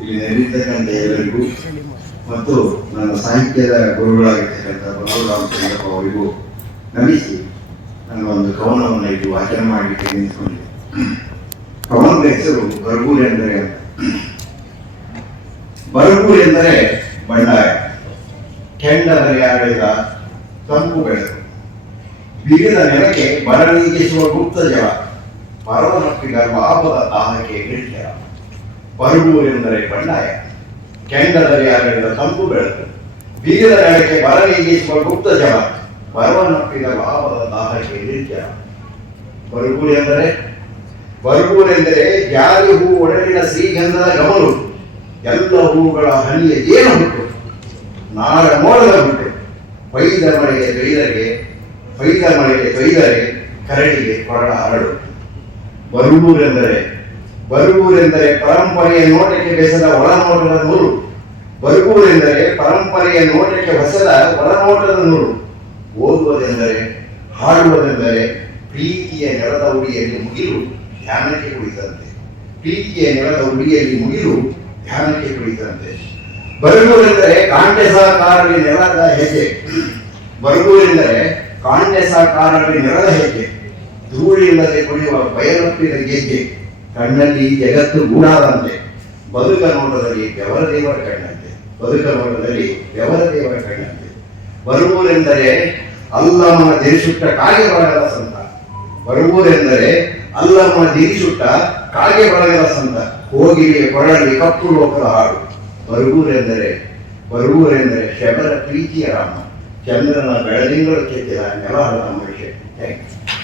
ಇಲ್ಲಿ ನೆರೆದಿರ್ತಕ್ಕಂಥ ಎಲ್ಲರಿಗೂ ಮತ್ತು ನನ್ನ ಸಾಹಿತ್ಯದ ಗುರುಗಳಾಗಿರ್ತಕ್ಕಂಥ ಬಸವರಾಮಚಂದ್ರಪ್ಪ ಅವರಿಗೂ ನಮಿಸಿ ನನ್ನ ಒಂದು ಕವನವನ್ನು ಇದು ವಾಚನ ಮಾಡಿದ್ದೇನೆ ನಿಂತ್ಕೊಂಡಿದ್ದೆ ಕವನದ ಹೆಸರು ಬರಗೂರು ಎಂದರೆ ಅಂತ. ಎಂದರೆ ಬಂಡಾಯ. ಕೆಂಡದಲ್ಲಿ ಆಡಿದ ತಂಪು ಬೆಳಕು. ಬಿಗಿದ ನೆಲಕ್ಕೆ ಬರ ನೀಗಿಸುವ ಗುಪ್ತ ಜಲ. ಆಪದ ಲಾಭದ ದಾಹಕ್ಕೆ ಗಿಡ್ಯ ಎಂದರೆ ಬಂಡಾಯ. ಕೆಂಡದಲ್ಲಿ ಹರಡಿದ ತಂಪು ಬೆಳಕು. ಬೀಗದ ನೆಲಕ್ಕೆ ಬರ ನೀಗಿಸುವ ಗುಪ್ತ ಜಲ. ಪರವನಪ್ಪಿದ ಲಾಭದ ದಾಹಕ್ಕೆ ನಿತ್ಯ. ಬರಗೂರು ಎಂದರೆ? ಬರಗೂರೆಂದರೆ ಜಾರಿ ಹೂ ಒಡಲಿನ ಶ್ರೀಗಂಧದ ಗಮನು. ಎಲ್ಲ ಹೂಗಳ ಹನಿಯ ಏನು ಹುಟ್ಟು. ನಾಡ ಮೋಡದ ಹುಟ್ಟು. ಪೈದ ಮಳೆಗೆ ಕೊಯ್ದರೆ ಪೈದ ಮಳೆಗೆ ಕೈದರೆ ಕರಡಿಗೆ ಕೊರಡ ಹರಡು. ಬರುಗೂರೆಂದರೆ ಬರುಗೂರೆಂದರೆ ಪರಂಪರೆಯ ನೋಟಕ್ಕೆ ಬೆಸದ ಒಳನೋಟದ ನೂರು. ಬರುಗೂರೆಂದರೆ ಪರಂಪರೆಯ ನೋಟಕ್ಕೆ ಹೊಸದ ಒಳನೋಟದ ನೂರು. ಓದುವುದೆಂದರೆ, ಹಾಡುವುದೆಂದರೆ ಪ್ರೀತಿಯ ನೆಲದ ಉಡಿಯಲ್ಲಿ ಮುಗಿಲು ಧ್ಯಾನಕ್ಕೆ ಕುಳಿತಂತೆ. ಪ್ರೀತಿಯ ನೆಲದ ಉಡಿಯಲ್ಲಿ ಮುಗಿಲು ಧ್ಯಾನಕ್ಕೆ ಕುಳಿತಂತೆ. ಬರುಗೂರೆಂದರೆ ಕಾಂಡೆ ಸಹಕಾರದಲ್ಲಿ ನೆಲದ ಹೆಜ್ಜೆ. ಬರುಗೂರೆಂದರೆ ಕಾಂಡೆ ಸಹಕಾರದಲ್ಲಿ ನೆಲದ ಹೆಜ್ಜೆ. ಧೂಳಿಲ್ಲದೆ ಕುಡಿಯುವ ಬಯಲಪ್ಪಿನ ಗೆಜ್ಜೆ ಕಣ್ಣಲ್ಲಿ ಜಗತ್ತು ಗೂಡಾದಂತೆ. ಬದುಕ ನೋಟದಲ್ಲಿ ಬೆವರ ದೇವರ ಕಣ್ಣಂತೆ. ಬದುಕ ನೋಟದಲ್ಲಿ ಬೆವರ ದೇವರ ಕಣ್ಣಂತೆ. ಬರುವುದೆಂದರೆ ಅಲ್ಲಮ್ಮನ ದಿರಿಸುಟ್ಟ ಕಾಗೆ ಬಳಗದ ಸಂತ. ಬರುವುದೆಂದರೆ ಅಲ್ಲಮ್ಮನ ದಿರಿಸುಟ್ಟ ಕಾಗೆ ಬಳಗದ ಸಂತ. ಹೋಗಿಗೆ ಕೊರಳಿ ಕಪ್ಪು ಲೋಕದ ಹಾಡು. ಬರುವುದೆಂದರೆ ಬರುವುದೆಂದರೆ ಶಬರ ಪ್ರೀತಿಯ ರಾಮ. ಚಂದ್ರನ ಬೆಳದಿಂಗಳು ಕೆತ್ತಿದ ನೆಲಹಳ ಮನುಷ್ಯ. Thank you